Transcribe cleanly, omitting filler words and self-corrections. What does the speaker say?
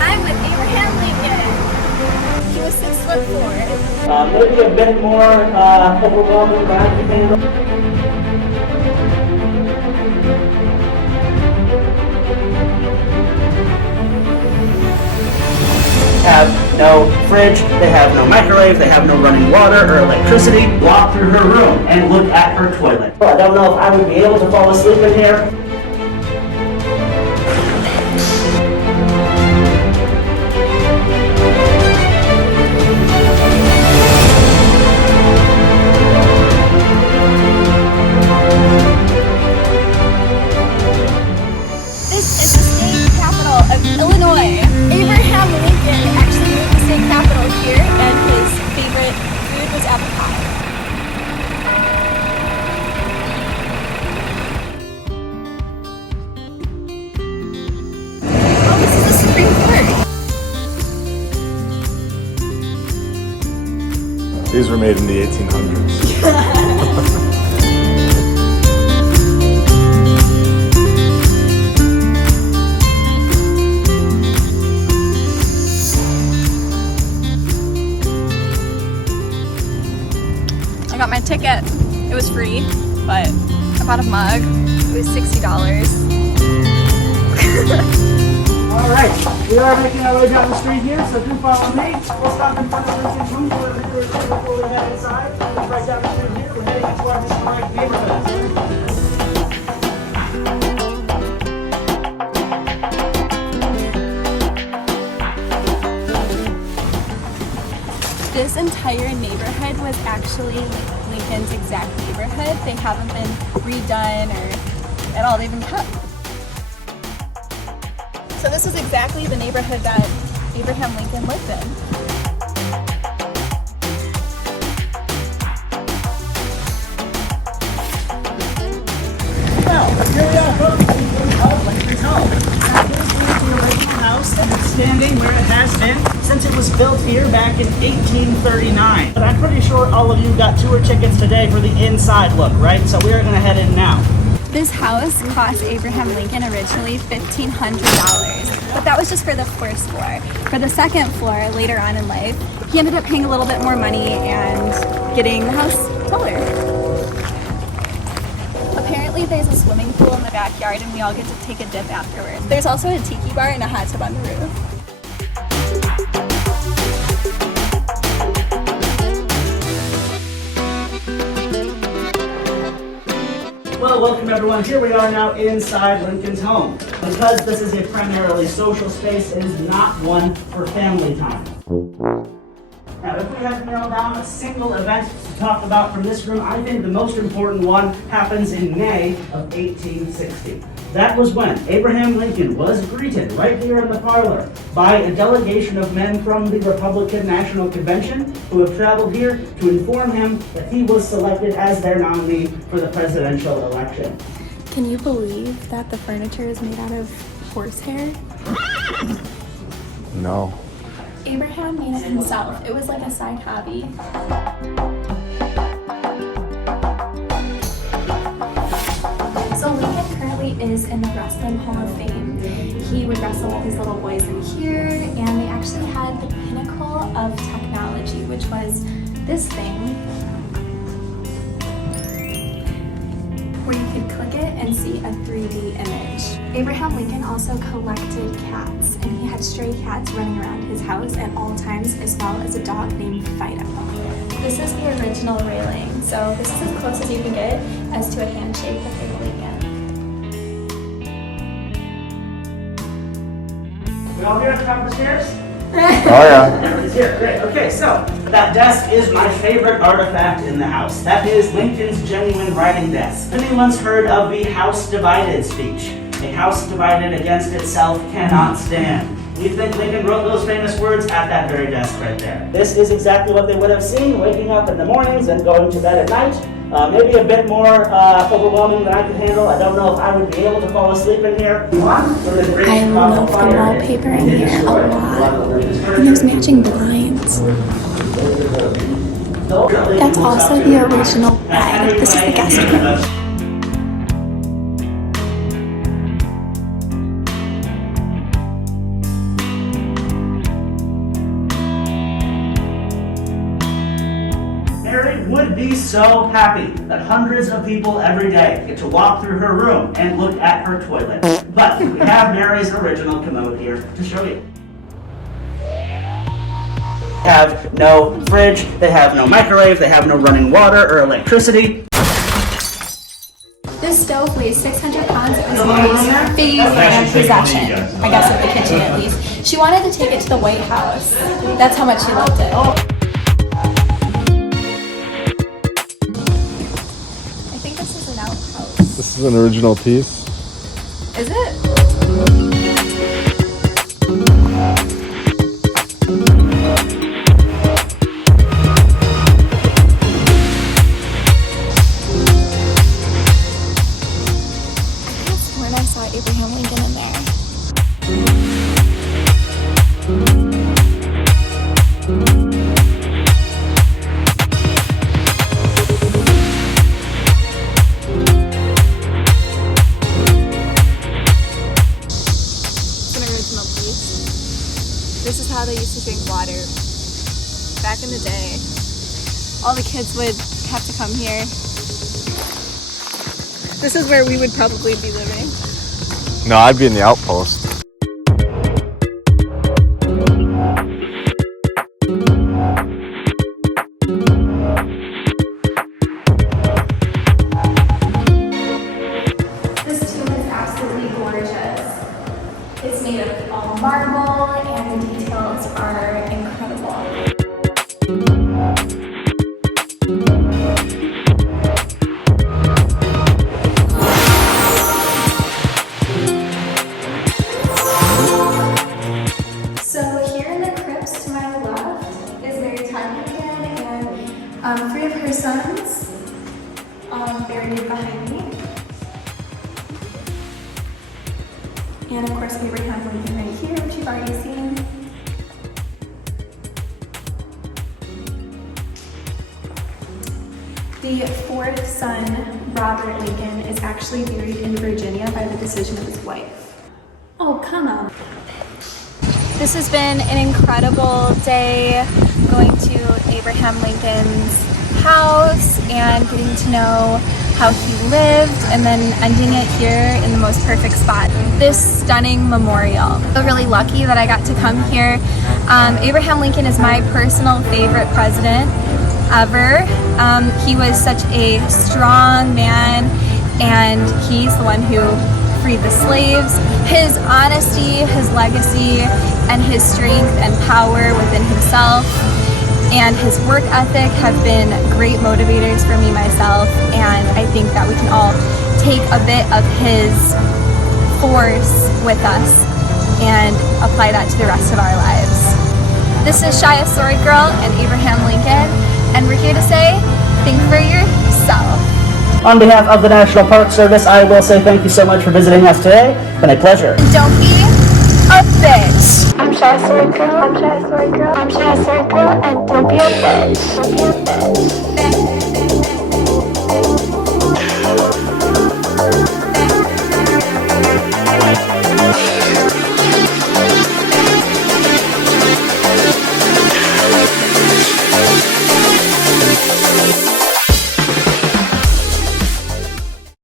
I'm with Abraham Lincoln. He was 6'4". Maybe a bit more overwhelming than I can handle. Have no fridge, they have no microwave, they have no running water or electricity. Walk through her room and look at her toilet. Well, I don't know if I would be able to fall asleep in here. This is the state capital of Illinois. Abraham Lincoln actually moved the state capital here, and his favorite food was apple pie. Oh, this is the Supreme Court. These were made in the 1800s. I got my ticket. It was free, but I bought a mug. It was $60. All right, we are making our way down the street here, so do follow me. We'll stop in front of Lincoln's room before we head inside. It's right down the street here. We're heading into our historic neighborhood. This entire neighborhood was actually Lincoln's exact neighborhood. They haven't been redone or at all. They've been kept. So this was exactly the neighborhood that Abraham Lincoln lived in. Well, here we are, folks. Of Lincoln's home. Now, this is the original house, and it's standing where it has been since it was built here back in 1839. But I'm pretty sure all of you got tour tickets today for the inside look, right? So we are going to head in now. This house cost Abraham Lincoln originally $1,500, but that was just for the first floor. For the second floor, later on in life, he ended up paying a little bit more money and getting the house taller. Apparently there's a swimming pool in the backyard and we all get to take a dip afterwards. There's also a tiki bar and a hot tub on the roof. Well, welcome everyone. Here we are now inside Lincoln's home. Because this is a primarily social space, it is not one for family time. Now, if we had to nail down a single event to talk about from this room, I think the most important one happens in May of 1860. That was when Abraham Lincoln was greeted right here in the parlor by a delegation of men from the Republican National Convention who have traveled here to inform him that he was selected as their nominee for the presidential election. Can you believe that the furniture is made out of horsehair? No. Abraham made it himself. It was like a side hobby. So Lincoln currently is in the Wrestling Hall of Fame. He would wrestle with his little boys in here, and they actually had the pinnacle of technology, which was this thing where you could click it and see a 3D image. Abraham Lincoln also collected cats, and he had stray cats running around his house at all times, as well as a dog named Fido. This is the original railing, so this is as close as you can get as to a handshake with Lincoln. We all here at the top of the stairs? Oh yeah. Everybody's here, great. Okay, so that desk is my favorite artifact in the house. That is Lincoln's genuine writing desk. Anyone's heard of the House Divided speech? A house divided against itself cannot stand. We think Lincoln wrote those famous words at that very desk right there. This is exactly what they would have seen waking up in the mornings and going to bed at night. Maybe a bit more overwhelming than I could handle. I don't know if I would be able to fall asleep in here. I love the wallpaper in here a lot. And there's matching blinds. That's also the original bed. This is the guest room. would be so happy that hundreds of people every day get to walk through her room and look at her toilet. But we have Mary's original commode here to show you. They have no fridge, they have no microwave, they have no running water or electricity. This stove weighs 600 pounds. It was Mary's favorite possession, I guess at the kitchen at least. She wanted to take it to the White House. That's how much she loved it. I think this is an outhouse. This is an original piece. Is it? I saw Abraham Lincoln in there. It's an original piece. This is how they used to drink water back in the day. All the kids would have to come here. This is where we would probably be living. No, I'd be in the outpost. This tomb is absolutely gorgeous. It's made of all marble and the details are incredible. Three of her sons buried behind me. And of course Abraham Lincoln right here, which you've already seen. The fourth son, Robert Lincoln, is actually buried in Virginia by the decision of his wife. Oh, come on. This has been an incredible day going to Abraham Lincoln's house and getting to know how he lived and then ending it here in the most perfect spot. This stunning memorial. I'm really lucky that I got to come here. Abraham Lincoln is my personal favorite president ever. He was such a strong man and he's the one who freed the slaves. His honesty, his legacy, and his strength and power within himself and his work ethic have been great motivators for me myself, and I think that we can all take a bit of his force with us and apply that to the rest of our lives. This is Shia Story Girl and Abraham Lincoln, and we're here to say, think for yourself. On behalf of the National Park Service, I will say thank you so much for visiting us today. It's been a pleasure. Don't be a bitch. I'm Shia Story Girl. I'm Shia Story Girl. I'm Shia Story Girl. And don't be a bitch. Don't be a bitch.